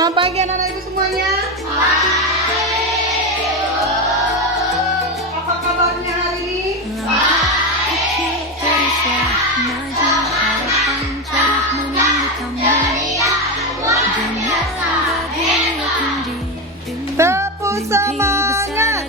Selamat pagi anak-anak ibu semuanya. Apa kabarnya hari ini? Tepuk semangat.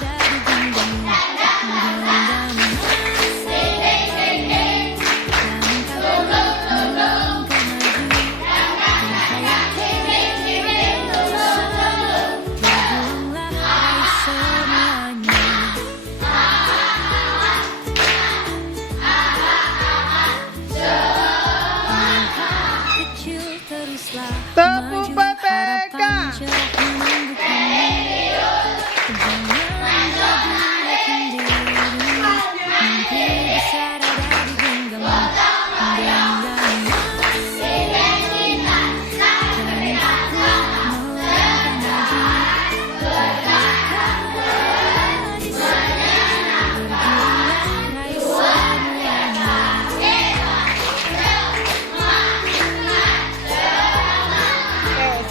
Tepuk PPK.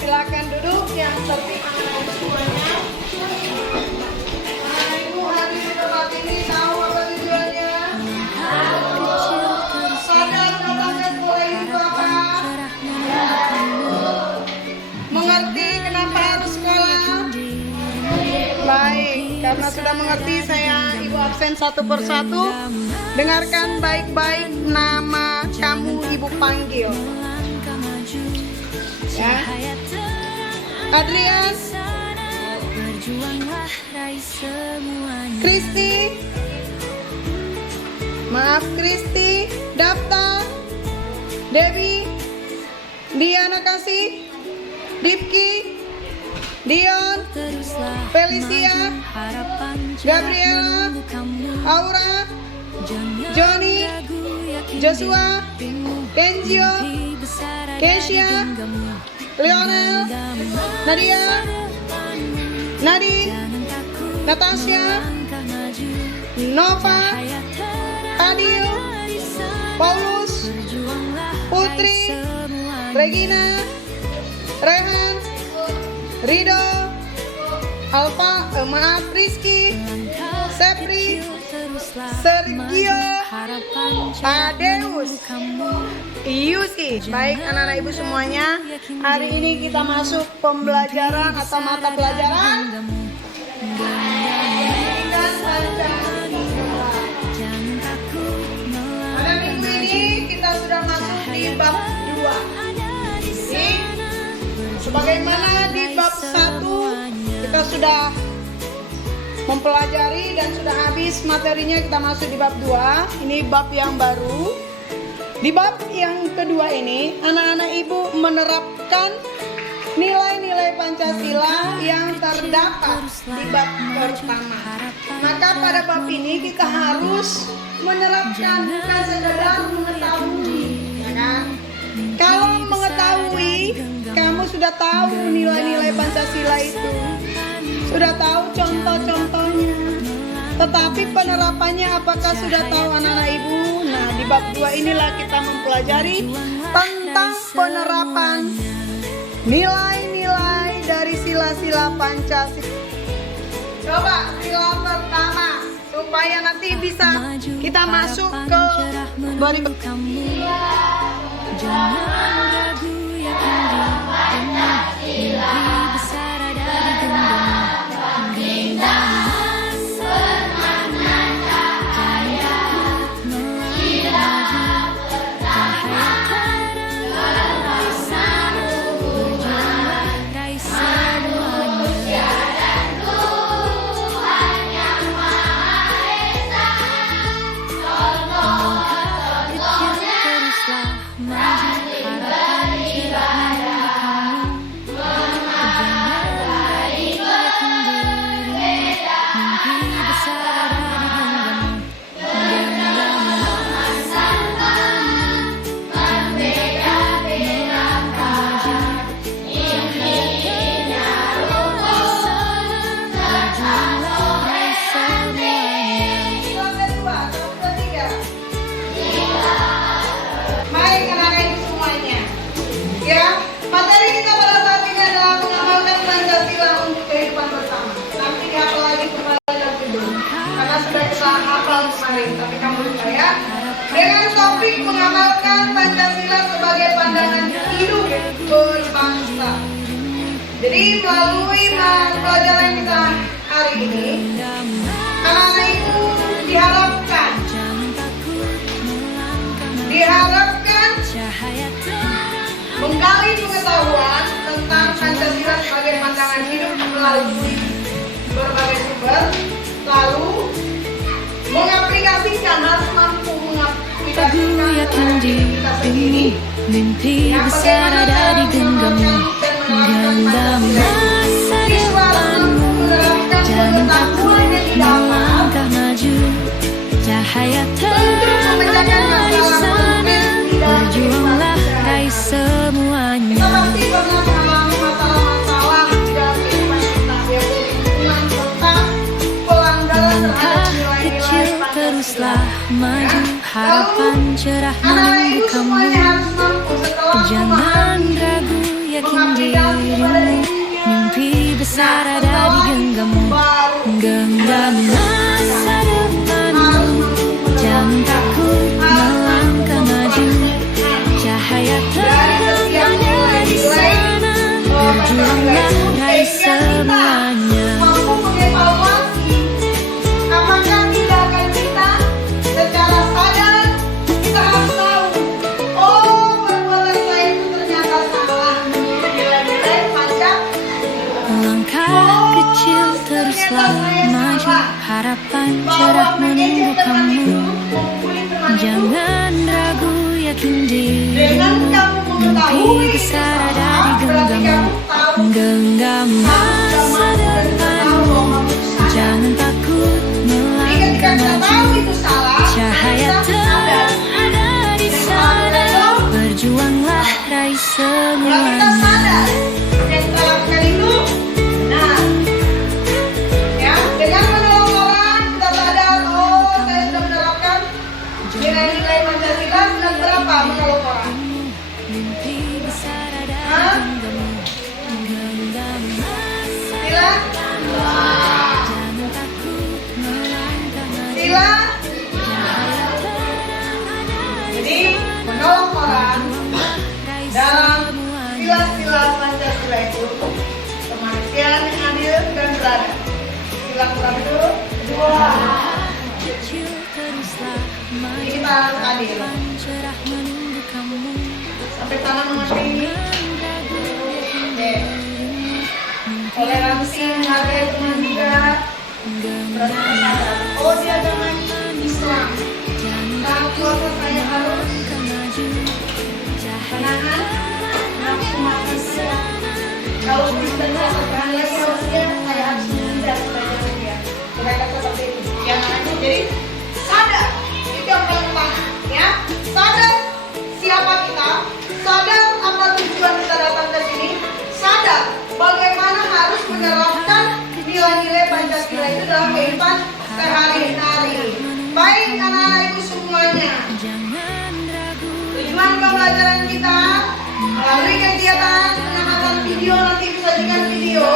Silakan duduk yang tertib anak-anak semuanya. Ibu hari debat ini tahu apa tujuannya? Sadar datangnya sekolah itu apa? Mengerti kenapa harus sekolah? Baik, karena sudah mengerti saya ibu absen satu persatu. Dengarkan baik-baik nama kamu ibu panggil. Ya. Adrian, Kristi, maaf Kristi, Daftar, Debbie, Diana Kasih, Rifki, Dion, Felicia, Gabriela, Aura, Johnny, Joshua, Kenjio, Kesia, Lionel, Nadia, Nadine, Natasha, Nova, Adil, Paulus, Putri, Regina, Rehan, Rido, Rizky, Sepri, Sergio, Adeus, Yusi. Baik anak-anak ibu semuanya, hari ini kita masuk pembelajaran atau mata pelajaran Pendidikan Pancasila. Pada minggu ini kita sudah masuk di bab 2. Sebagaimana di bab 1 kita sudah mempelajari dan sudah habis materinya, kita masuk di bab 2. Ini bab yang baru. Di bab yang kedua ini, anak-anak ibu menerapkan nilai-nilai Pancasila yang terdapat di bab pertama. Maka pada bab ini kita harus menerapkan, bukan sekedar mengetahui, ya kan? Kalau mengetahui, kamu sudah tahu nilai-nilai Pancasila itu, sudah tahu contoh-contohnya. Tetapi penerapannya apakah sudah tahu anak-anak ibu? Nah, di bab 2 inilah kita mempelajari tentang penerapan nilai-nilai dari sila-sila Pancasila. Coba sila pertama supaya nanti bisa kita masuk ke berikut. Jangan ragu yakin Pancasila besar ada di genggaman. Maju harapan karena sudah kita hafal kemarin, tapi kamu lupa ya. Dengan topik mengamalkan Pancasila sebagai pandangan hidup berbangsa. Jadi melalui pelajaran kita hari ini, anak-anak itu diharapkan menggali pengetahuan tentang Pancasila sebagai pandangan hidup melalui berbagai sumber, lalu mengaplikasikan, harus mampu mengaplikasikan kita sendiri. Mimpi besar ada di genggammu, genggam masa depanmu. Jangan takut melangkah maju, cahaya terang ada di sana. Berjuanglah raih semuanya. Kita pasti pernah mengalami masalah-masalah di dalam kehidupan kita, yaitu lingkungan serta pelanggaran terhadap nilai-nilai Kecil teruslah maju, harapan cerah menunggu kamu. Jangan ragu, yakin dirimu, mimpi besar ada di genggammu. Genggam masa depanmu, jangan takut melangkah maju, cahaya terang ada di sana. Berjuanglah raih semuanya. Mampu mengevaluasi apakah tindakan kita secara sadar. Kita harus tahu, oh, perbuatan saya itu ternyata salah menurut nilai-nilai Pancasila. Langkah kecil teruslah maju, harapan cerah menunggu kamu. Jangan ragu, yakin Dengan dirimu, kamu mimpi mengetahui besar itu ada salah, di berarti genggammu. kamu tahu Genggam masa depanmu, jangan takut Jadi melangkah ketika kita maju, tahu itu salah, cahaya kita sadar. terang ada di sana. Berjuanglah raih Kalau kita semuanya. sadar yang kita lakukan itu benar, ya, dengan menolong orang kita sadar, oh, saya sudah menerapkan nilai-nilai Pancasila. Sudah berapa menolong orang? Mimpi besar ada Hah? di genggammu. Genggam masa Sila, jangan takut melangkah maju, sila. cahaya terang ada di Jadi menolong orang raih dalam semuanya. sila-sila Pancasila itu kemanusiaan yang adil dan beradab. Sila kurang itu dua. Kecil teruslah maju, Jadi kita harus adil. harapan cerah menunggu kamu. Sampai tangan mengerti ini. Jangan ragu, yakin Oke. dirimu, mimpi Toleransi, menghargai teman juga. Berarti kita sadar, oh, dia agama Islam. Nah, keluarga saya harus menahan nafsu makan saya. Kalau Kristen saya terkandung harusnya saya harus menghindar belajar dia. Mereka seperti itu. Ya, namanya jadi sadar. Itu yang paling utama, ya. Sadar siapa kita, sadar apa tujuan kita datang ke sini, sadar bagaimana harus menerapkan nilai-nilai Pancasila itu dalam kehidupan sehari-hari. Baik anak-anak ibu semuanya, Jangan ragu, tujuan pembelajaran kita melalui kegiatan pengamatan video, nanti disajikan video.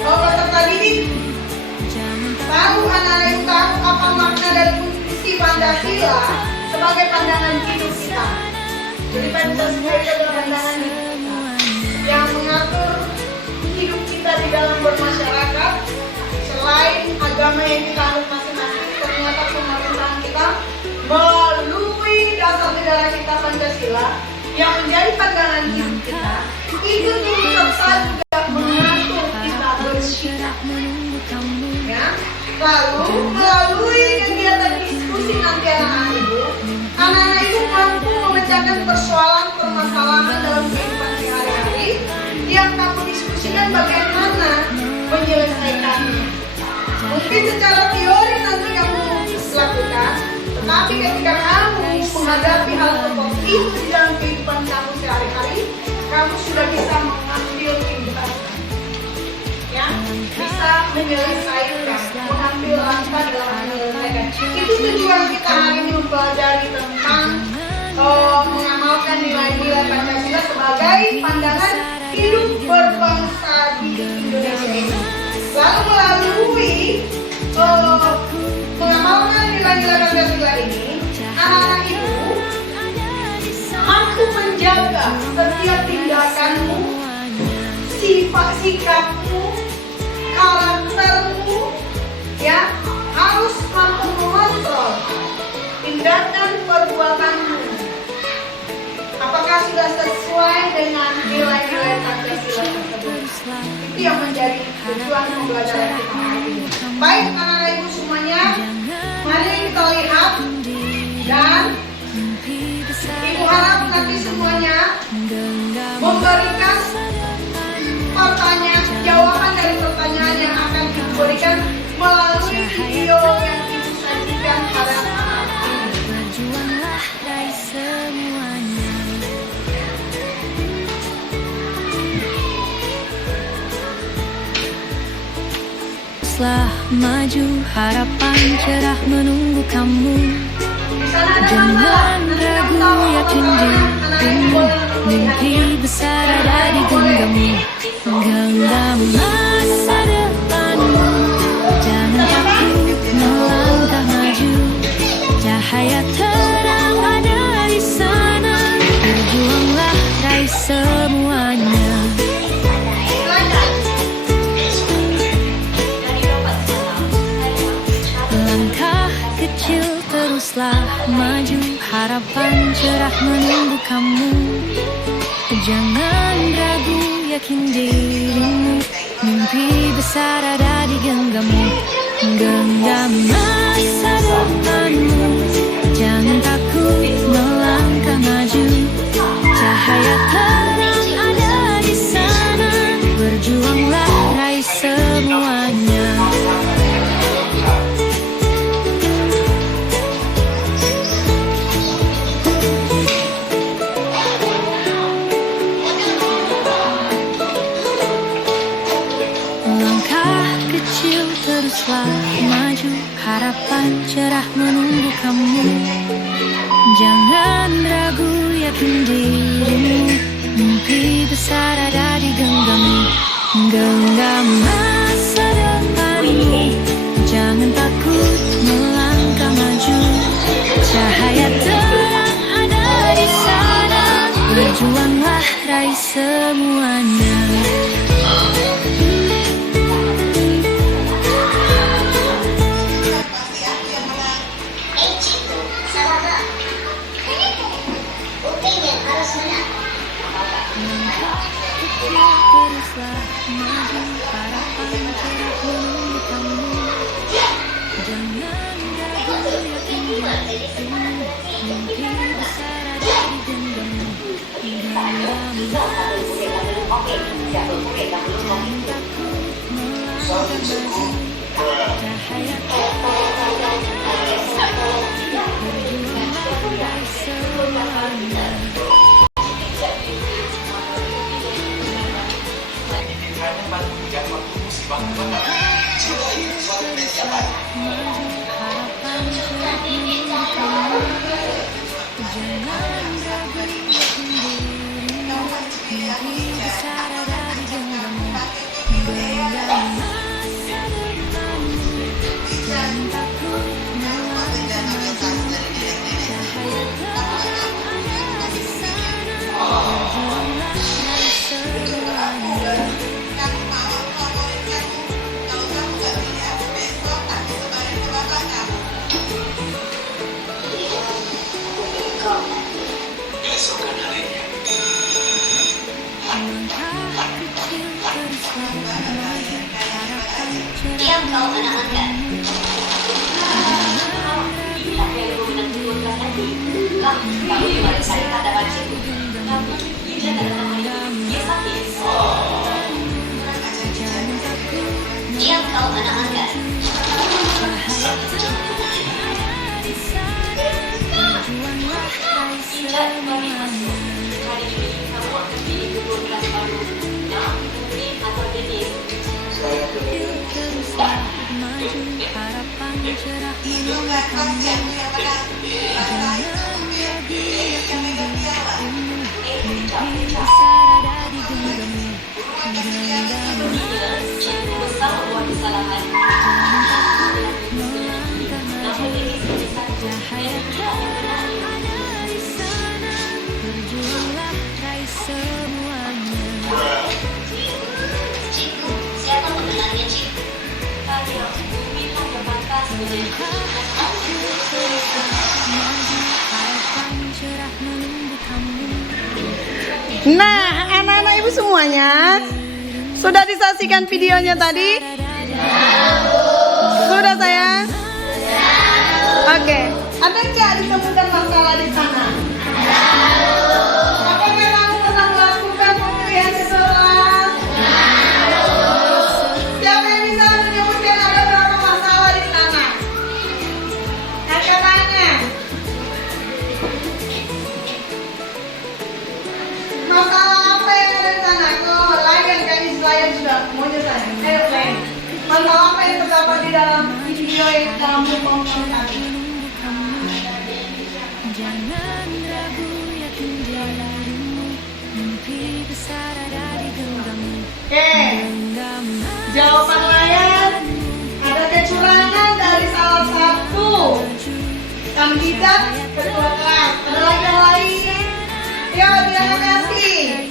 Kalau peserta didik jangan tahu, anak-anak ibu tahu apa makna dari fungsi Pancasila sebagai pandangan hidup kita. Jadi Pancasila itu adalah pandangan hidup kita yang mengatur hidup kita di dalam bermasyarakat. Selain agama yang kita anut masing-masing, ternyata pemerintahan kita melalui dasar negara kita Pancasila yang menjadi pandangan hidup kita, itu turut serta juga mengatur kita bersikap. menunggu kamu. Ya. Lalu melalui kegiatan diskusi nanti anak-anak ibu mampu memecahkan persoalan-permasalahan dalam kehidupan sehari-hari yang kamu diskusikan bagaimana menyelesaikannya. Mungkin secara teori nanti kamu lakukan, tetapi ketika kamu menghadapi hal seperti itu di dalam kehidupan kamu sehari-hari, kamu sudah bisa mengambil tindakan, ya, bisa menyelesaikan, mengambil langkah dalam menyelesaikan. Itu tujuan kita hari ini mempelajari tentang mengamalkan nilai-nilai Pancasila sebagai pandangan hidup berbangsa di Indonesia ini. Lalu melalui sikapmu, karaktermu, ya harus mampu mengontrol tindakan perbuatanmu. Apakah sudah sesuai dengan nilai-nilai Pancasila tersebut? Itu yang menjadi tujuan pembelajaran kita hari ini. Baik anak-anak ibu semuanya, mari kita lihat dan ibu harap nanti semuanya memberikan pertanyaan, jawaban dari pertanyaan yang akan diberikan melalui video yang ibu sajikan pada anak-anak ini. Berjuanglah raih semuanya. Teruslah maju, harapan cerah menunggu kamu. Jangan ragu, yakin dirimu, mimpi besar ada di genggammu. Genggam masa depanmu, jangan takut melangkah maju. Cahaya terang ada di sana, berjuanglah raih semuanya. Langkah kecil teruslah maju, harapan cerah menunggu kamu. Jangan ragu, yakin dirimu, mimpi besar ada di genggammu. Genggam masa depanmu, jangan takut melangkah maju. Cahaya terang ada di sana, berjuanglah raih semuanya. Teruslah maju, harapan cerah menunggu kamu. Jangan ragu, yakin dirimu, mimpi besar ada di genggammu. Genggam masa depanmu, jangan takut melangkah maju. Cahaya terang ada di sana, berjuanglah raih semuanya. Teruslah maju, harapan cerah menunggu kamu. Jangan ragu, yakin dirimu, mimpi besar ada di genggammu. Genggam masa depanmu, jangan takut melangkah maju. Cahaya terang ada di sana, berjuanglah raih semuanya. Diam kau anak-anak. Kamu gimana cari kata baca? Dia diam kau anak-anak. Hari ini kamu akan pilih kedua kelas baru, negeri atau jenis. Teruslah maju, harapan cerah menunggu kamu. Jangan ragu, yakin dirimu, mimpi besar ada di genggammu. Genggam masa depanmu, jangan takut melangkah maju. Cahaya terang ada di sana, berjuanglah raih semuanya. Nah, anak-anak ibu semuanya sudah disaksikan videonya tadi? Sudah sayang? Oke, ada nggak ditemukan masalah di sana? Apakah kamu pernah melakukan pemilihan seseorang? Siapa yang bisa menyebutkan ada berapa masalah di sana? Angkat tangan. Masalah apa yang ada di sana? Oh, lion kayaknya lion sudah semuanya sayang. Airplane. Masalah apa yang terdapat di dalam video yang kamu tonton tadi? Jangan ragu, yakin dirimu, mimpi besar ada di genggammu. Oke, jawaban lain ada kecurangan dari salah satu kandidat ketua kelas. Ada lagi yang lain? Ya, terima kasih.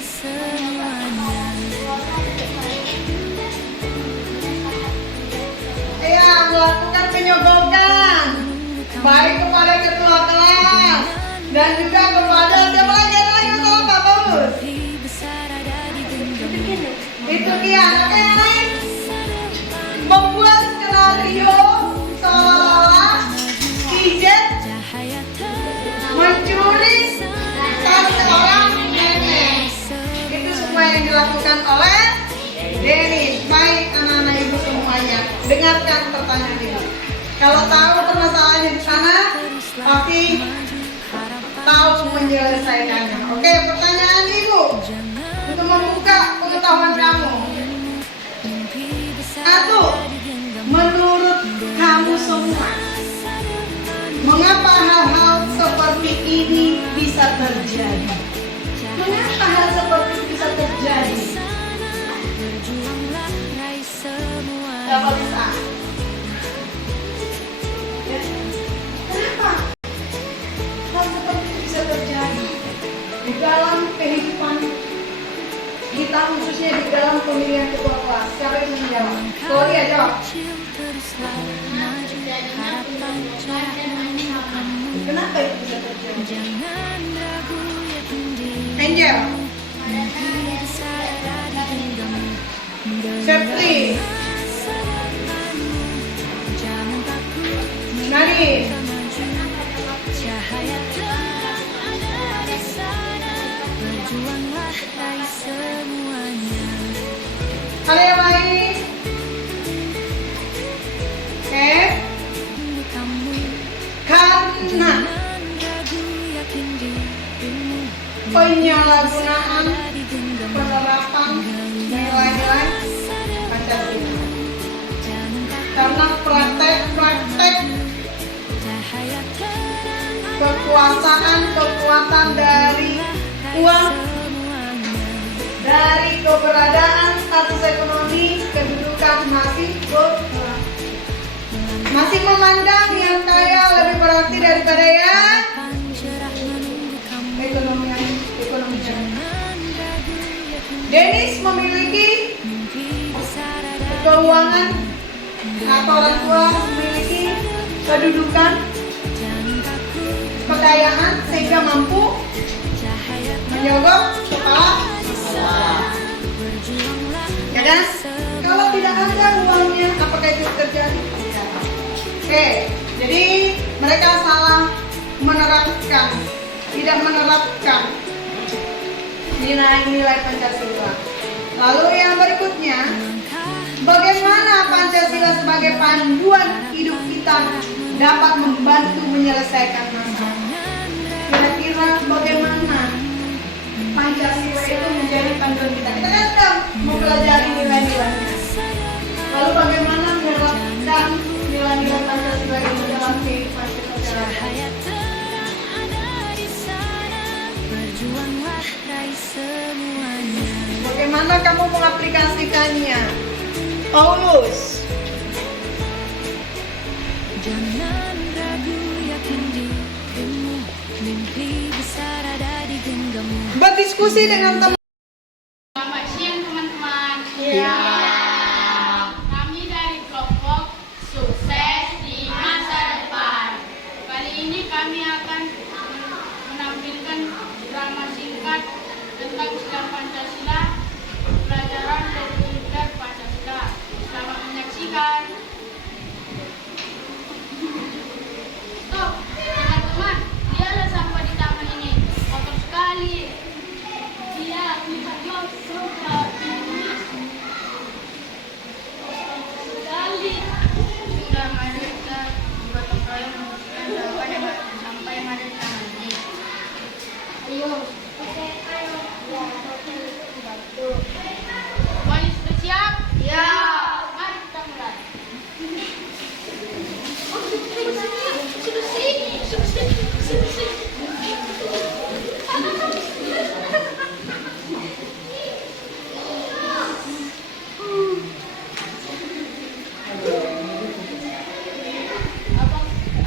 Ya, melakukan penyogokan baik kepada ketua kelas dan juga kepada siapa lagi ada lagi masalah Pak Paulus? Itu dia. Ada yang lain? Membuat skenario seolah-olah Ijet mencuri seorang nenek. Itu semua yang dilakukan oleh Denis. Baik anak-anak ibu semuanya, dengarkan pertanyaan ini. Kalau tahu permasalahannya di sana, pasti tahu menyelesaikannya. Oke, pertanyaan ibu untuk membuka pengetahuan kamu. Satu, menurut kamu semua, mengapa hal-hal seperti ini bisa terjadi? Mengapa hal seperti ini bisa terjadi? Siapa bisa? Ya. Kenapa hal seperti ini bisa terjadi di dalam kehidupan kita, khususnya di dalam pemilihan ketua kelas? Siapa yang bisa menjawab? Gloria jawab. Kenapa itu bisa terjadi? Angel. Septi. Nari. Ada yang lain? Oke. Karena penyalahgunaan penerapan nilai-nilai Pancasila, karena praktek-praktek kekuatan dari uang, dari keberadaan status ekonomi, kedudukan masih memandang yang kaya lebih berarti daripada yang ekonomi. Denis memiliki keuangan atau orang tua memiliki kedudukan, kekayaan sehingga mampu menyogok kepala sekolah. Ya kan? Kalau tidak ada uangnya, apakah itu terjadi? Oke, jadi mereka salah menerapkan, tidak menerapkan nilai-nilai Pancasila. Lalu yang berikutnya, bagaimana Pancasila sebagai panduan hidup kita dapat membantu menyelesaikan masalah? Kira-kira bagaimana Pancasila itu menjadi panduan kita? Kita kan sedang mempelajari nilai-nilainya. Lalu bagaimana menerapkan nilai-nilai Pancasila itu dalam kehidupan kita sehari-hari? Bagaimana kamu mengaplikasikannya? Paulus. Jangan ragu, yakin dirimu, mimpi besar ada di genggammu. Berdiskusi dengan teman. Selamat siang teman-teman. Ya. Kami dari kelompok sukses 5. kami akan menampilkan drama singkat tentang sila Pancasila, pelajaran dari Militer Pancasila. Selamat menyaksikan. Stop, teman-teman, lihatlah sampah di taman ini, kotor sekali. Iya, lihatlah sampah ini. Sekali. Sudah mari kita gotong royong membersihkan sampah yang ada di taman ini. Ayo. Oke, ayo. Ya, bantu. Semuanya sudah siap? Ya. Mari kita mulai.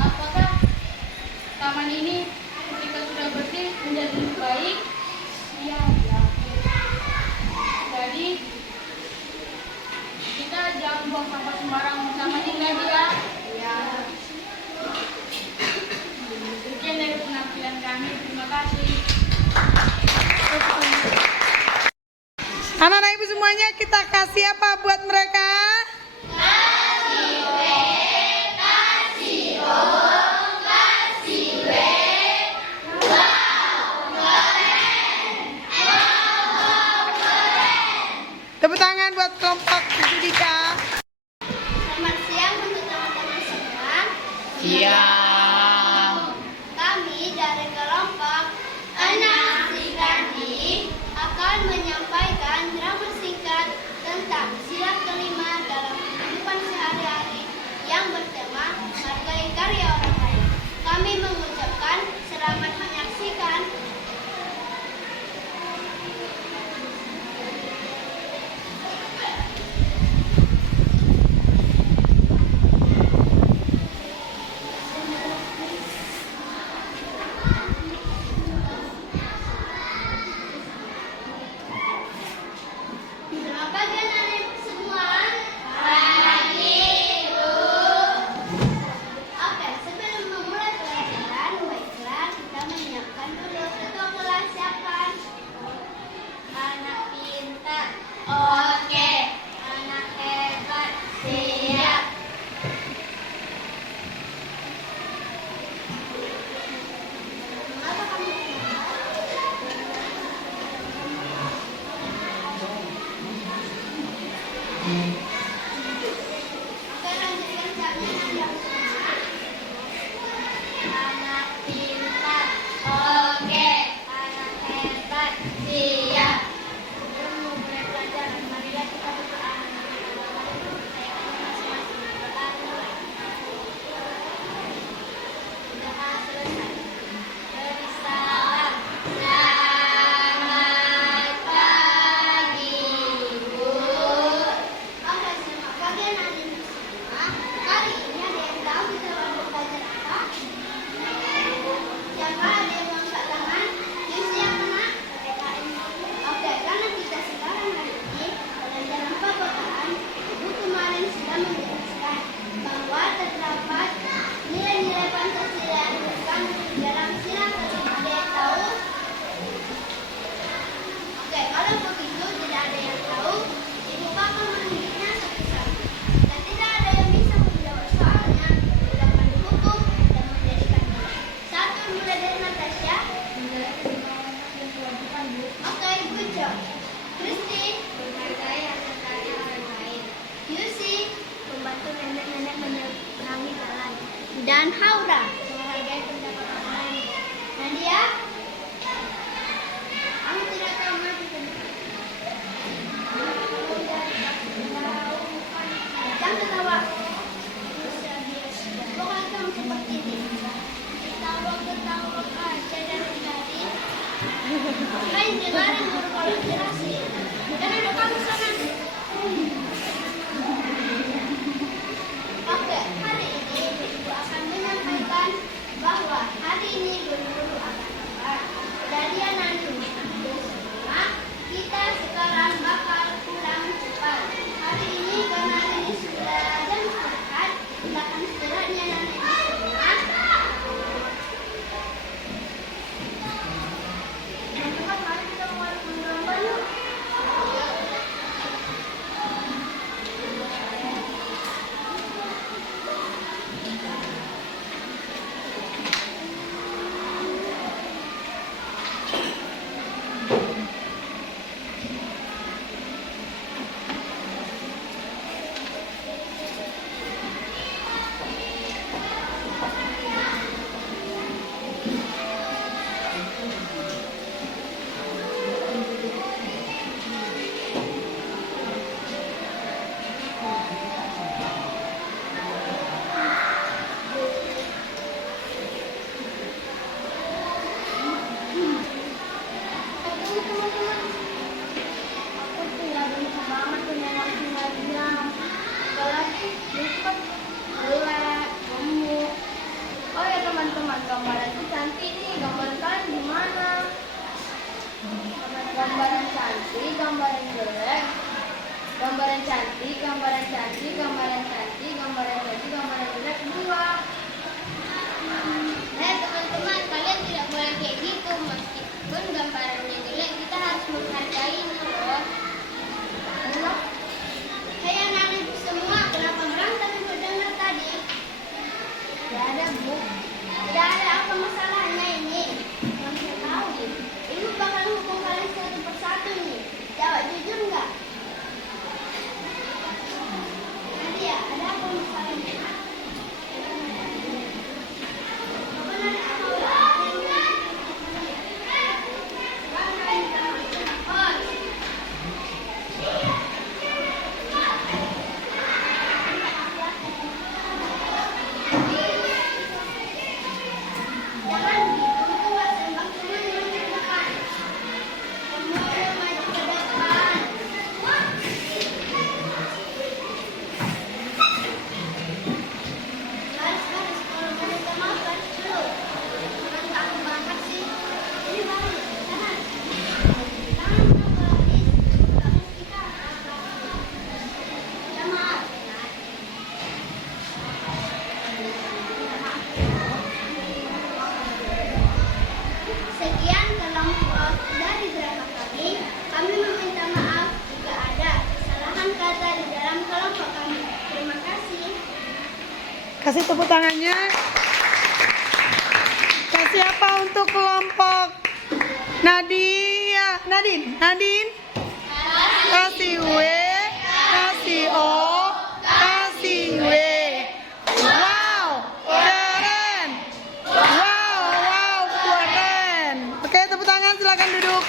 Apakah taman ini ketika sudah bersih menjadi lebih baik? Iya. Jadi kita jangan buang sampah sembarangan di taman ini lagi ya. Iya. Sekian dari penampilan kami. Terima kasih. Anak-anak ibu semuanya kita kasih apa buat mereka? Tepuk tangan buat kelompok Ibu Dika. Selamat siang untuk teman-teman semua. Siang. Kami dari kelompok 6 Sikandi akan menyampaikan drama singkat tentang sila kelima dalam kehidupan sehari-hari yang bertema menghargai karya orang lain. Kami mengucapkan selamat menyaksikan. Selamat pagi anak-anak semua. Pagi, Bu. Oke, sebelum memulai pelajaran, baiklah kita menyiapkan dulu ketua kelas siapa? Anak pintar. Oke. Anak hebat. Siap. Mengapa kamu Oke, lanjutkan siapnya yang semua. Anak pintar. Oke. Anak hebat. Siap. Sebelum memulai pelajaran, marilah kita berdoa. Masing-masing berdoa mulai. Sudah selesai. Beri salam. Selamat pagi, Bu. Oke, selamat pagi anak-anak semua. Kali ini ada yang tahu kita akan belajar apa? Siapa ada yang mau angkat tangan? Yusi yang mana? Oke, karena kita sekarang hari ini pelajaran perkotaan, Ibu kemarin sudah menjelaskan bahwa terdapat nilai-nilai Pancasila yang terkandung di dalam sila kelima. Ada yang tahu? Oke, kalau begitu tidak ada yang tahu, Ibu bakal menunjuknya satu-satu. Dan tidak ada yang bisa menjawab soalnya, tidak akan dihukum dan menjadikan nilai. Satu mulai dari Natasha. Oke, good job. Kristi, menghargai hasil karya orang lain. Yusi, membantu nenek-nenek menyeberangi jalan. Dan Haura, menghargai pendapat orang lain. Nadia, kamu tidak tahu maju ke depan. Jangan ketawa. Pokoknya kamu seperti ini. Ketawa-ketawa aja dari tadi. Main dengarin guru kalau jelasin. Dan anak kamu sana. Oke, hari ini Ibu akan menyampaikan bahwa hari ini guru-guru akan apa. Jadi anak-anak semua, kita sekarang bakal pulang cepat. Hari ini karena ini sudah jam istirahat, kita akan istirahatnya anak-anak semua. gambaran itu cantik nih. Gambaran kalian gimana? Gambaran cantik, gambaran jelek. Gambaran cantik, gambaran cantik, gambaran cantik, gambaran cantik, gambaran jelek dua. Teman-teman, kalian tidak boleh kayak gitu. Meskipun gambarannya jelek, kita harus menghargainya loh. Hai anak-anak ibu semua, kenapa berantem ibu dengar tadi? Tidak ada bu. Tidak ada apa masalahnya ini. Yang saya tahu nih, ibu bakal hukum kalian satu persatu nih. Jawab jujur nggak? Nadia, ada apa masalahnya? Jangan gitu, Mbak. Sembang cuma yang di depan. Semuanya maju ke depan. Garis-garis, kalau mau minta maaf garis dulu. Jangan takut banget sih. Ini baru, tahan. Tahan, Mbak. Nggak mesti tahan. Ya, maaf. Sekian kelompok dari drama kami. Kami meminta maaf jika ada kesalahan kata di dalam kelompok kami. Terima kasih. Kasih tepuk tangannya. Kasih apa untuk kelompok Nadia? Nadine? Kasih W, kasih O, kasih W. Wow, keren. Wow, keren. Oke, tepuk tangan, silakan duduk.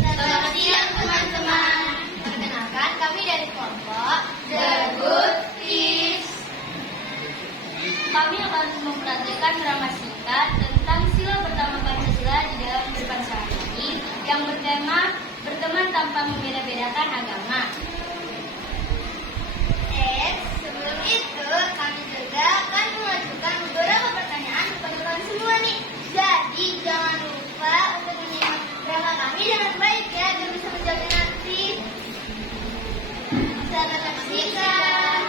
Selamat siang teman-teman. Perkenalkan kami dari kelompok The Good Kids. Kami akan mempelajari drama singkat tentang sila pertama Pancasila di dalam kehidupan sehari-hari yang bertema berteman tanpa membeda-bedakan agama. Sebelum itu kami juga akan mengajukan beberapa pertanyaan kepada kalian semua nih. Jadi jangan lupa untuk menyimak drama kami dengan baik ya, biar bisa menjawabnya nanti. Selamat menyaksikan.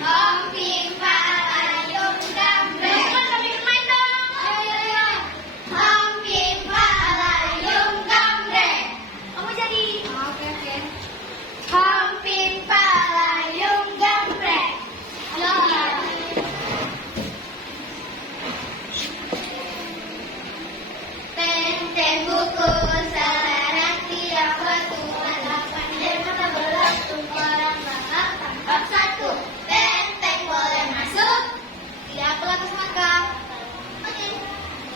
Om Pimpa Alayum Gambreng. Kami bermain dong. Ayo. Om Pimpa Alayum Gambreng. Kamu jadi. Oke. Om Pimpa Alayum Gambreng. Ten buku selera tiap batu delapan dan mata berlangsung orang bahak tangkap satu. Benteng boleh masuk, tidak perlu maka. Oke,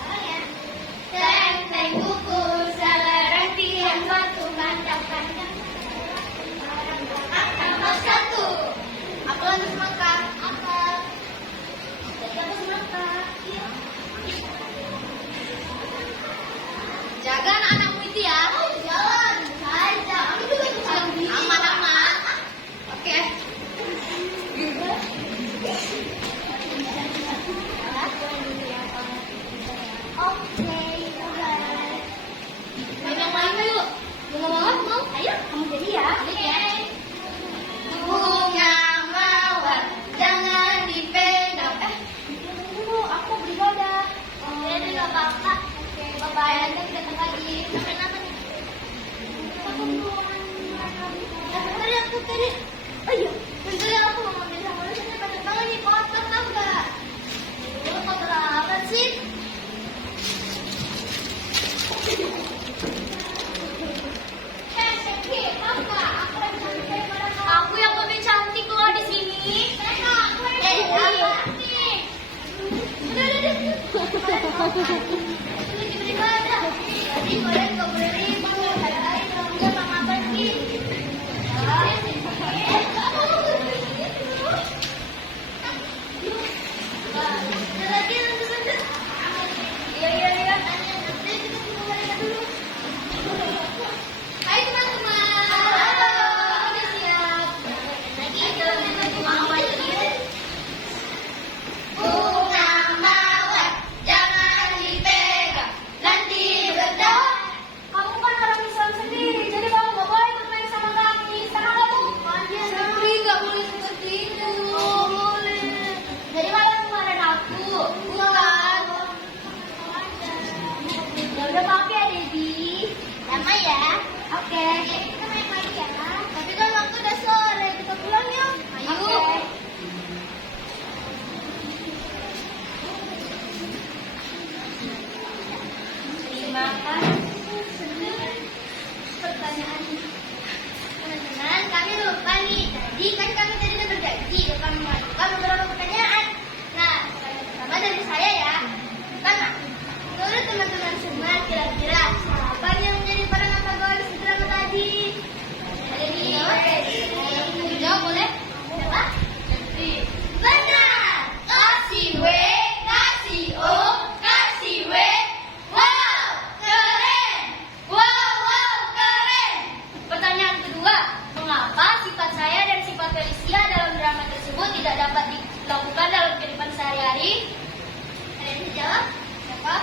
kalian. Benteng buku selera tiap batu mantapkan orang bahak tangkap satu. Apa lagi maka? Apa? Tidak maka. Jaga anak-anakmu itu ya. Jalan aja. Aku juga bisa. Aman. Oke. Oke. Main yang lain yuk. Mau? Ayo, kamu jadi ya. Oke. Bunga mawar, jangan dipegang. Dulu aku beribadah. Jadi nggak apa-apa. Oke, bye-bye. Nanti kita ketemu lagi. Sampai nanti. Aku tadi. Oh iya, bentar ya, aku mau ngambil sama lu. Saya banyak banget nih kotor, tau gak? Kotor apa sih? Seki, apa? Aku yang cantik pada kamu. Aku yang lebih cantik loh di sini. Aku yang cantik. Lagi beribadah. Jadi kalian gak boleh ribut. Hari-hari kalau enggak mama pergi. Lagi lanjut. Iya. Nanti kita ketemu mereka dulu. Hai teman-teman. Halo. Udah siap. Tadi kan kami sudah berjanji akan mengajukan beberapa pertanyaan. Nah, pertanyaan pertama dari saya ya. Pertama, menurut teman-teman semua kira-kira siapa yang menjadi peran antagonis di drama tadi? Ada di jawab boleh? Siapa? Benar. Kasih W, kasih O, kasih W. Wow, keren. Wow, keren. Pertanyaan kedua, mengapa sifat saya dan sifat Felicia dalam drama tersebut tidak dapat dilakukan dalam kehidupan sehari-hari? Ada yang bisa jawab? Siapa?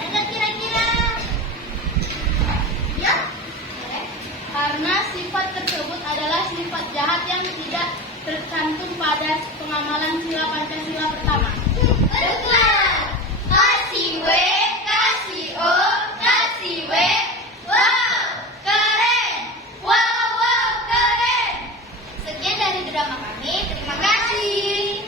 Ada kira-kira? Ya? Boleh. Karena sifat tersebut adalah sifat jahat yang tidak tercantum pada pengamalan sila Pancasila pertama. Betul. Kasih W, kasih O, kasih W. Wow, keren. Wow, keren. Sekian dari drama kami. Terima kasih.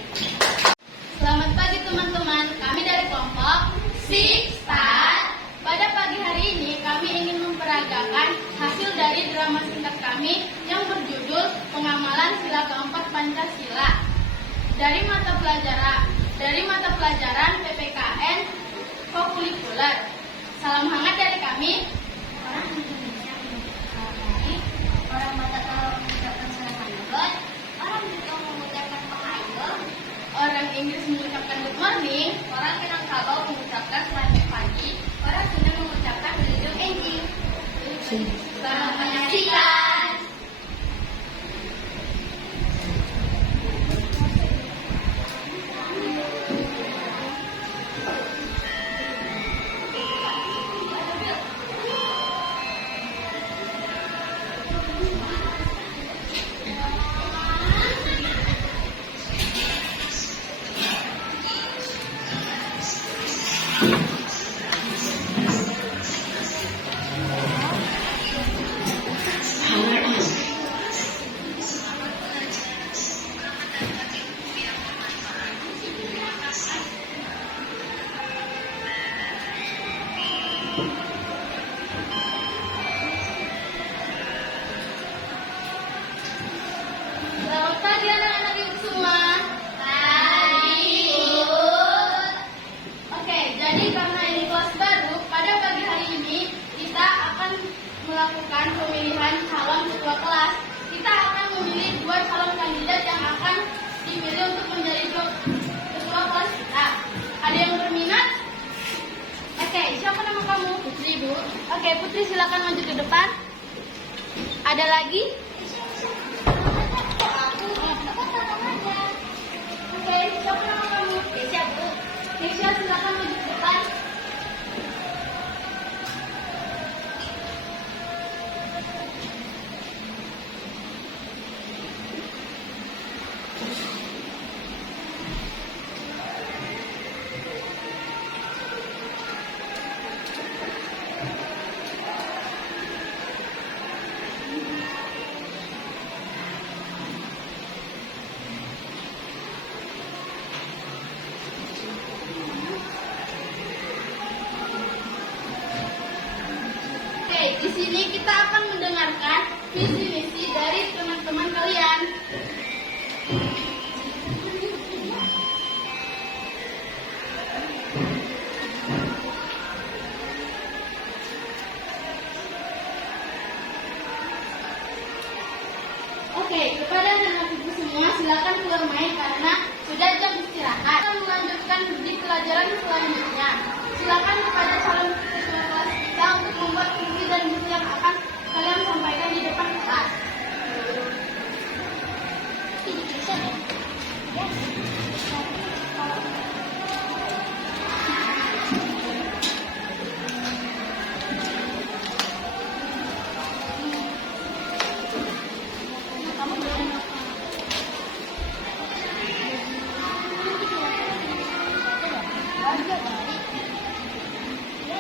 Selamat pagi teman-teman. Kami dari kelompok Six Star. Pada pagi hari ini kami ingin memperagakan hasil dari drama singkat kami yang berjudul Pengamalan Sila Keempat Pancasila dari mata pelajaran PPKN Kokurikuler. Salam hangat dari kami. Orang Batak mengucapkan selamat, orang juga mengucapkan pahayo, orang Inggris mengucapkan good morning, orang Minangkabau mengucapkan selamat pagi, orang Sunda mengucapkan Wilujeng Enjing. Selamat menyaksikan. Selamat pagi anak-anak ibu semua. Pagi. Oke, jadi karena ini kelas baru, pada pagi hari ini kita akan melakukan pemilihan calon ketua kelas. Kita akan memilih 2 calon kandidat yang akan dipilih untuk menjadi ketua kelas kita. Ada yang berminat? Oke, siapa nama kamu? Putri, Bu. Oke, Putri silakan maju ke depan. Ada lagi? Oke, siapa nama kamu? Keisha, Bu. Keisha, silakan maju ke depan. Di sini kita akan mendengarkan visi misi dari teman-teman kalian. Oke, kepada anak ibu semua silakan keluar main karena sudah jam istirahat. Kita melanjutkan di pelajaran selanjutnya. Silakan kepada calon ketua kelas kita untuk membuat visi dan misi yang akan kalian sampaikan di depan kelas.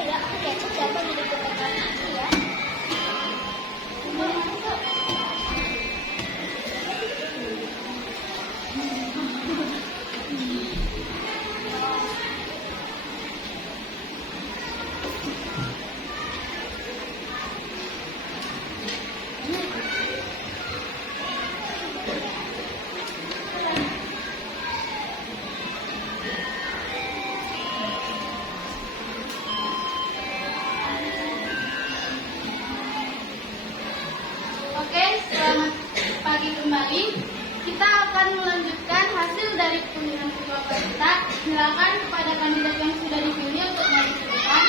Ya, aku lihat siapa di depan aku ya. kita akan melanjutkan hasil dari pemilihan ketua kita. Silakan kepada kandidat yang sudah dipilih untuk maju ke depan.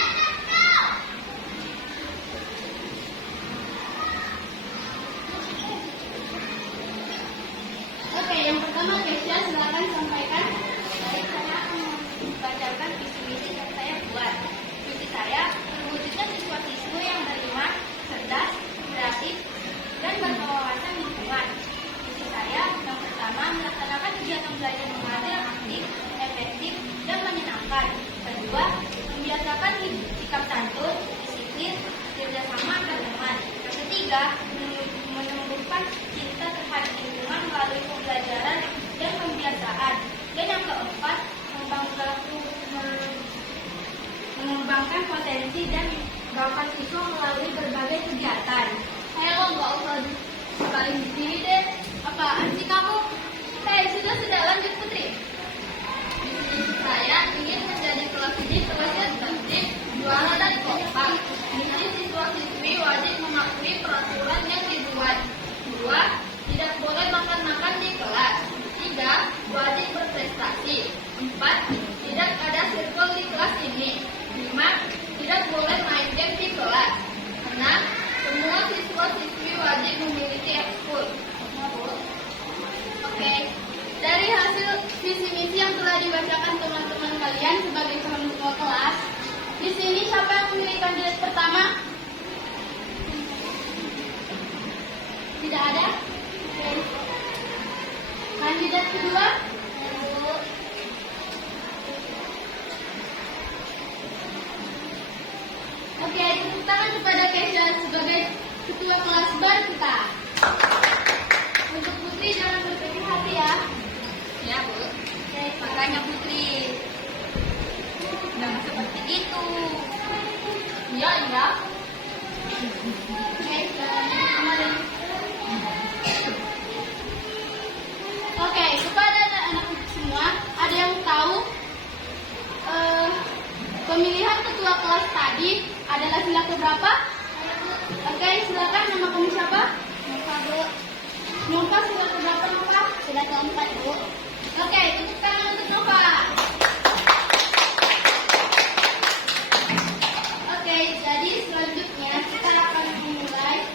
Oke, yang pertama Kesha, silakan sampaikan. Baik, saya akan membacakan visi misi yang saya buat. Visi saya mewujudkan siswa-siswi yang beriman, cerdas, kreatif, dan berwawasan lingkungan. Visi saya yang pertama melaksanakan kegiatan belajar mengajar aktif, efektif, dan menyenangkan. Kedua, membiasakan sikap santun, disiplin, kerjasama antar teman. Yang ketiga, menumbuhkan cinta terhadap lingkungan melalui pembelajaran dan pembiasaan. Dan yang keempat, mengembangkan potensi dan bakat siswa melalui berbagai kegiatan. Ayo, nggak usah paling di sini deh. Apaan sih kamu? Sudah lanjut Putri. Saya ingin menjadi kelas ini kelas yang tertib, juara dan kompak. Misi siswa-siswi wajib mematuhi peraturan yang dibuat. 2. Tidak boleh makan-makan di kelas. 3. Wajib berprestasi. 4. Tidak ada circle di kelas ini. 5. Tidak boleh main game di kelas. 6. Semua siswa-siswi wajib memiliki ekskul. Oke. Dari hasil visi misi yang telah dibacakan teman-teman kalian sebagai calon ketua kelas, di sini siapa yang memilih kandidat pertama? Tidak ada. Oke. Kandidat kedua? Oke, tepuk tangan kepada Kesha sebagai ketua kelas baru kita. Untuk Putri jangan berkecil hati ya. Ya, Bu. Makanya Putri. Jangan seperti itu. Iya, iya. Oke, kemarin. Oke, kepada anak-anak semua, ada yang tahu pemilihan ketua kelas tadi adalah sila keberapa? Oke, silakan, nama kamu siapa? Nova, Bu. Nova, sila keberapa Nova? Sila keempat, Bu. Oke, tepuk tangan untuk Nova. Oke, jadi selanjutnya kita akan memulai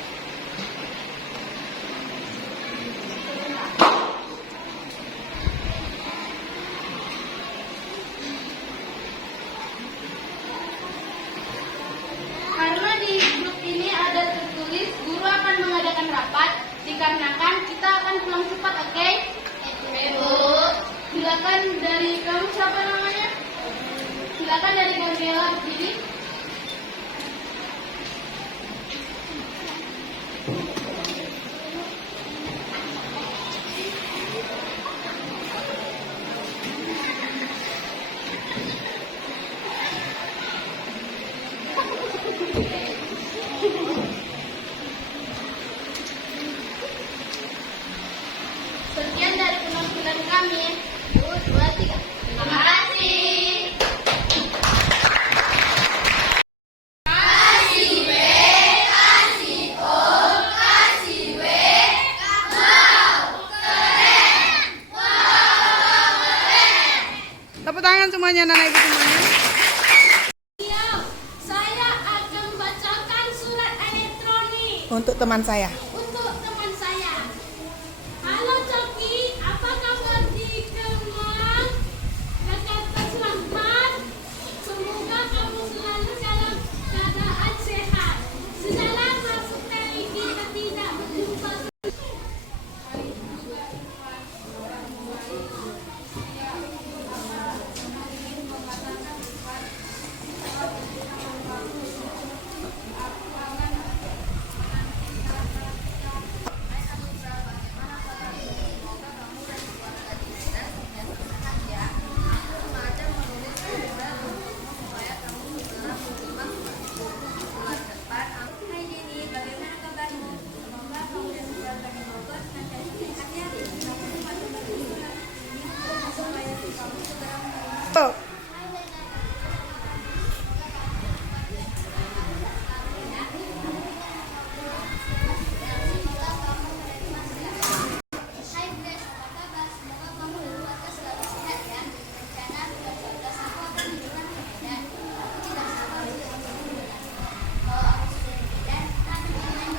karena di grup ini ada tertulis guru akan mengadakan rapat dikarenakan kita akan pulang cepat, oke? Bu. Silakan dari kamu siapa namanya? Silakan dari Gabriela berdiri. Sekian dari penampilan kami. 1, 2, 3. Terima kasih. Tepuk tangan semuanya, anak ibu semuanya. Saya akan bacakan surat elektronik Untuk teman saya. untuk teman saya. Halo Coki, apa kabar di Kemang? Jakarta Selatan. Semoga kamu selalu dalam keadaan sehat. Sudah lama sekali kita tidak berjumpa. Hai Dini, bagaimana kabarmu? Semoga kamu dan keluarga di Bogor senantiasa sehat-sehat. Kamu sempat membantu surat ini supaya kamu segera menerima. Oh. Hai, Grace. Apa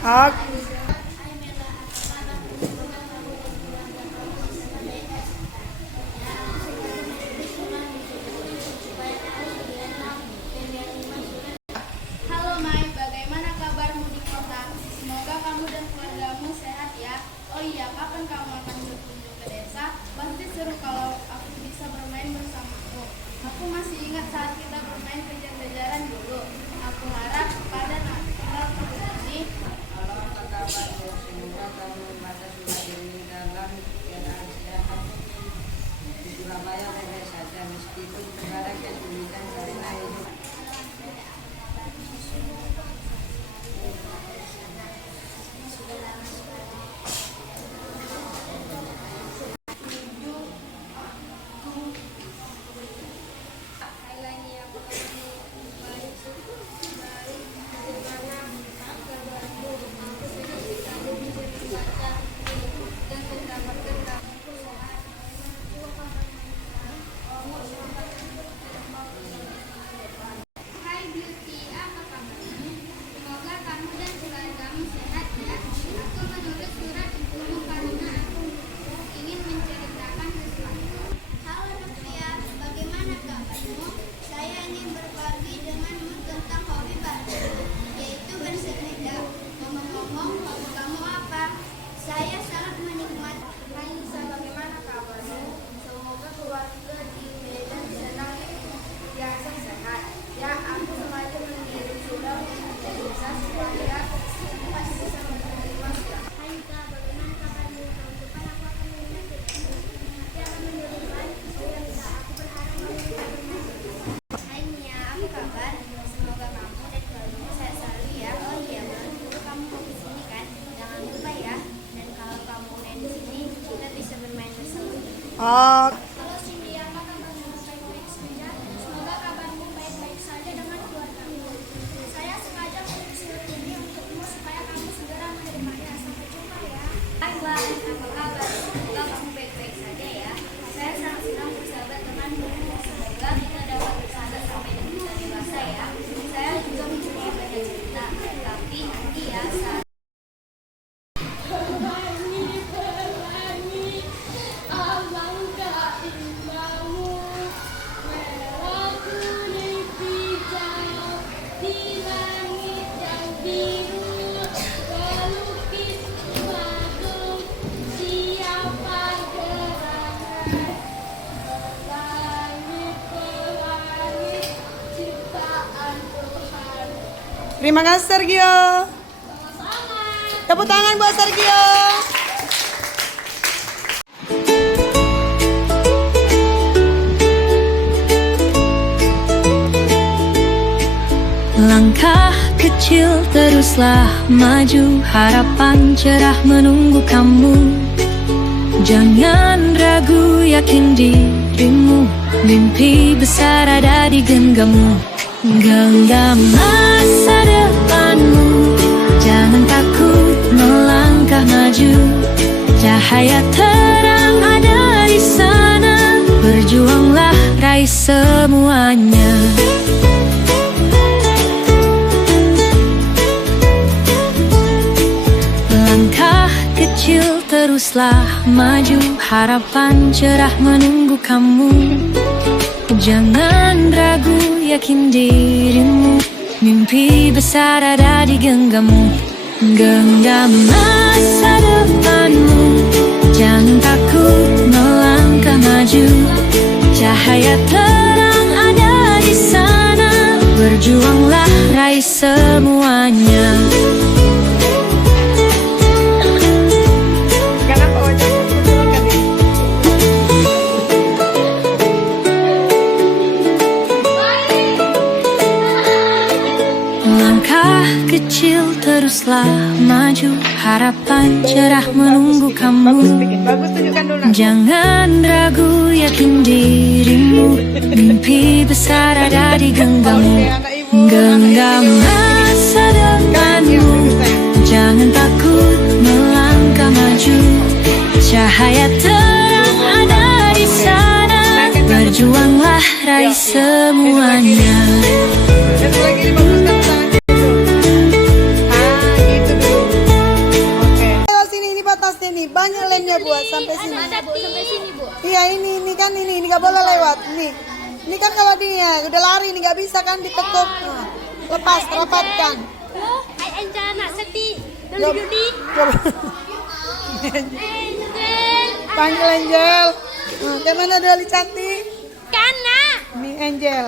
Oke. Halo Mai, bagaimana kabarmu di kota? Semoga kamu dan keluargamu sehat ya. Oh iya, kapan kamu akan berkunjung ke desa? Pasti seru kalau aku bisa bermain bersamamu. Aku masih ingat saat kita bermain kejar-kejaran dulu. Aku harap pada nanti ini Semoga kamu membaca surat ini dalam keadaan sehat. Di Surabaya baik saja meskipun ada kesulitan karena hidup. Hai Beauty, apa kabarmu? Semoga kamu dan keluargamu sehat ya. Aku menulis surat untukmu karena aku ingin menceritakan sesuatu. Halo Nofia, bagaimana kabarmu? Saya ingin berbagi denganmu tentang hobi baru, yaitu bersepeda. Ngomong-ngomong, hobi kamu apa? Saya sangat menikmati. Hai Nisa, bagaimana kabarmu? Semoga keluarga di Medan senang biasa sehat. Ya, aku sengaja mengirim surat ke desa supaya pasti bisa menerima surat. Hai Nisa, bagaimana kabarmu? Tahun depan aku akan menginap di Bandung. Nanti akan menerima. Oh ya Nisa, aku berharap kamu bisa bermain. Hai Nia, apa kabar? Semoga kamu dan keluargamu sehat selalu ya. Oh iya, malam dulu kamu mau ke sini kan? Jangan lupa ya. Dan kalau kamu main di sini, kita bisa bermain bersama. Oke. Halo Cindy, apa kabarmu? Baik-baik saja. Semoga kabarmu baik-baik saja dengan keluargamu. Saya sengaja menulis surat ini untukmu supaya kamu segera menerimanya. Sampai jumpa ya. Hai Mbak, apa kabar? Semoga kamu baik-baik saja ya. Saya sangat senang bersahabat denganmu. Semoga kita dapat bersahabat sampai kita dewasa ya. Saya juga mempunyai banyak cerita, tapi nanti ya saat Terima kasih Sergio. Tepuk tangan buat Sergio. Langkah kecil teruslah maju, harapan cerah menunggu kamu. Jangan ragu, yakin dirimu, mimpi besar ada di genggammu. Genggam masa depanmu, jangan takut melangkah maju. Cahaya terang ada di sana, berjuanglah raih semuanya. Langkah kecil teruslah maju, harapan cerah menunggu kamu. Jangan ragu, yakin dirimu, mimpi besar ada di genggammu. Genggam masa depanmu, jangan takut melangkah maju. Cahaya terang ada di sana, berjuanglah raih semuanya. Langkah kecil teruslah maju, harapan cerah menunggu kamu. Bagus, tunjukkan dulu. Jangan ragu, yakin dirimu, mimpi besar ada di genggammu. Genggam masa depanmu, jangan takut melangkah maju. Cahaya terang ada di sana, berjuanglah raih semuanya. Satu lagi bagus, tepuk tangan dulu. Ah, gitu dulu. sini, banyak lemnya buat sampai sini. Ada Bu sampai sini Bu. Iya ini kan ini nggak boleh lewat nih. Ini kan kalau dia udah lari nih nggak bisa kan ditekuk. Nah, lepas rapatkan. Oh, Angel anak seti. Coba. Dodi. Coba. Angel. Panggil Angel. Nah, kayak mana Doli cantik? Kana. Ini Angel.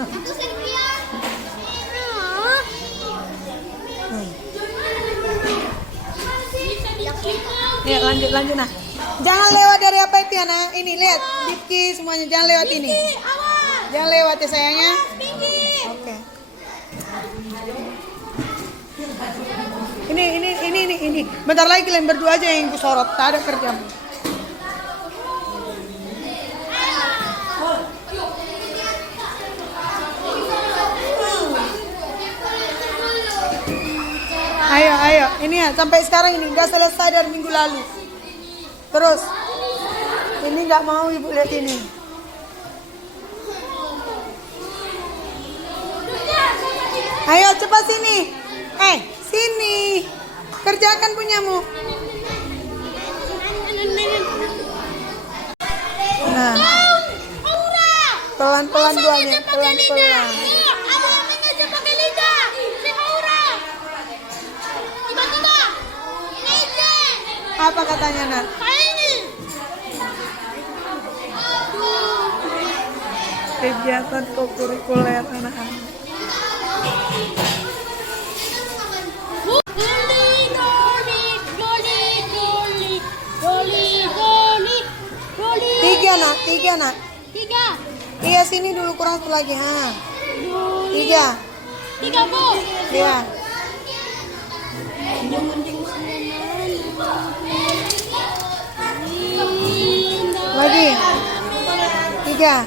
Aku Sylvia. Ya lanjut nah. Jangan lewat dari apa itu ya nah. Ini lihat, Dipki semuanya jangan lewat ini. Jangan lewat ya sayangnya. Oke. Ini. Bentar lagi kalian berdua aja yang kusorot. Tak ada kerjamu. Ayo. Ini ya, sampai sekarang ini nggak selesai dari minggu lalu. Terus, ini nggak mau ibu lihat ini. Ayo cepat sini. Sini. Kerjakan punyamu. Nah. Pelan-pelan duanya, pelan-pelan. Apa katanya nak? Kegiatan kokurikuler anak-anak. Tiga nak. Iya sini dulu kurang satu lagi ha. Tiga Bu. Iya. Lagi. 3.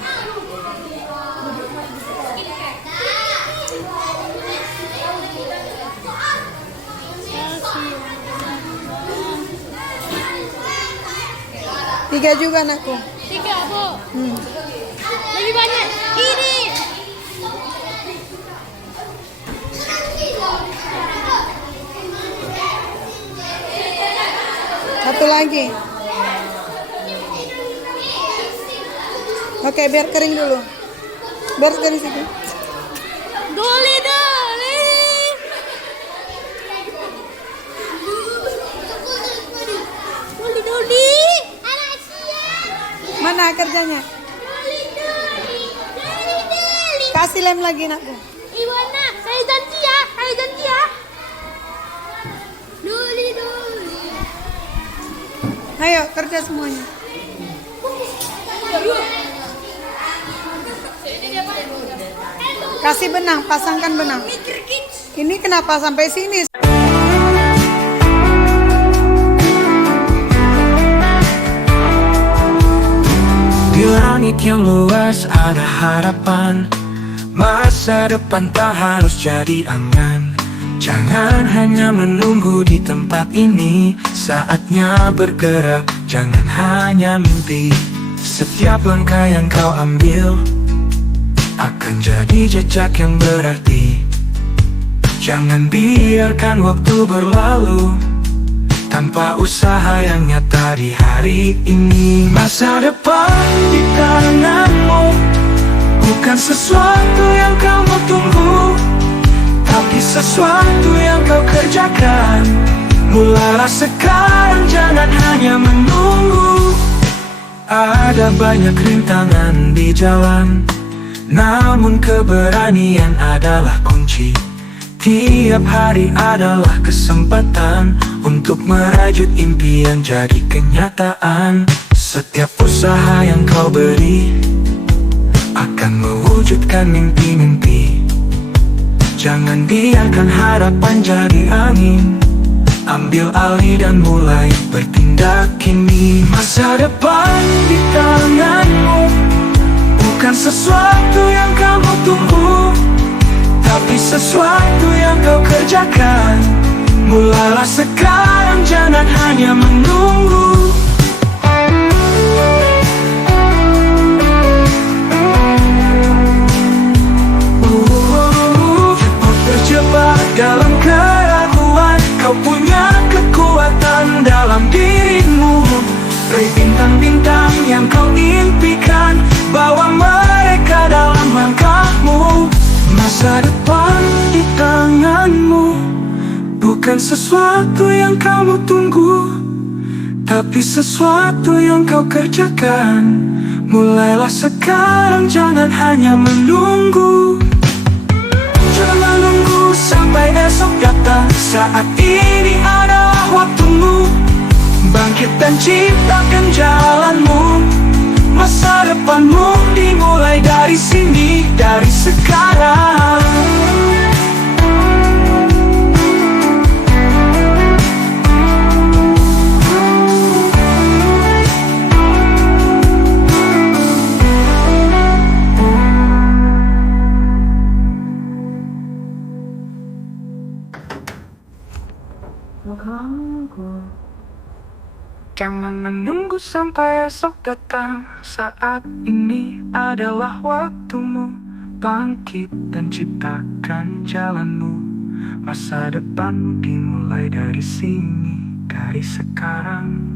Tiga juga anakku. 3 Bu. Lebih banyak. Ini. Satu lagi. Oke, biar kering dulu. Biar kering situ. Doli. Mana kerjanya? Kasih lem lagi nakku. Iwana, saya janji ya. Doli. Ayo kerja semuanya. Kasih benang, pasangkan benang. Ini kenapa sampai sini? Di langit yang luas ada harapan. Masa depan tak harus jadi angan. Jangan hanya menunggu di tempat ini. Saatnya bergerak, jangan hanya mimpi. Setiap langkah yang kau ambil akan jadi jejak yang berarti. Jangan biarkan waktu berlalu tanpa usaha yang nyata di hari ini. Masa depan di tanganmu, bukan sesuatu yang kamu tunggu, tapi sesuatu yang kau kerjakan. Mulailah sekarang, jangan hanya menunggu. Ada banyak rintangan di jalan, namun keberanian adalah kunci. Tiap hari adalah kesempatan untuk merajut impian jadi kenyataan. Setiap usaha yang kau beri akan mewujudkan mimpi-mimpi. Jangan biarkan harapan jadi angin. Ambil alih dan mulai bertindak kini. Masa depan di tanganmu, bukan sesuatu yang kamu tunggu, tapi sesuatu yang kau kerjakan. Mulailah sekarang, jangan hanya menunggu. Terjebak dalam keraguan, kau punya kekuatan dalam diri. sesuatu yang kamu tunggu, tapi sesuatu yang kau kerjakan. Mulailah sekarang, jangan hanya menunggu. Jangan nunggu sampai esok datang, saat ini adalah waktumu. Bangkit dan ciptakan jalanmu. Masa depanmu dimulai dari sini, dari sekarang. Jangan menunggu sampai esok datang, saat ini adalah waktumu. Bangkit dan ciptakan jalanmu. Masa depanmu dimulai dari sini, dari sekarang.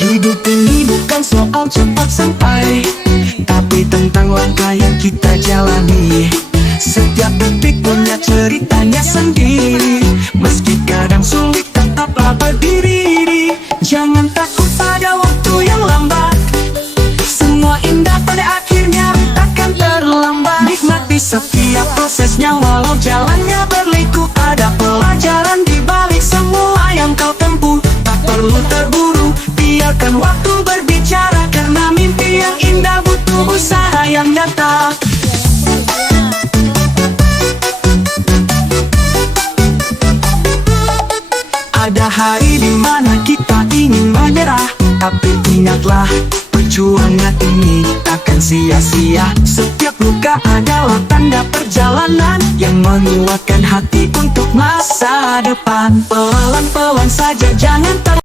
Hidup ini bukan soal cepat sampai, tapi tentang langkah yang kita jalani. Setiap detik punya ceritanya sendiri, meski kadang sulit tetaplah berdiri. Jangan takut pada waktu yang lambat, semua indah pada akhirnya takkan terlambat. Nikmati setiap prosesnya walau jalannya berliku. Ada pelajaran di balik semua yang kau tempuh. Tak perlu terburu, biarkan waktu berbicara, karena mimpi yang indah butuh usaha yang nyata. Ada hari di mana kita ingin menyerah, tapi ingatlah, perjuangan ini takkan sia-sia. Setiap luka adalah tanda perjalanan yang menguatkan hati untuk masa depan. Pelan-pelan saja, jangan terlalu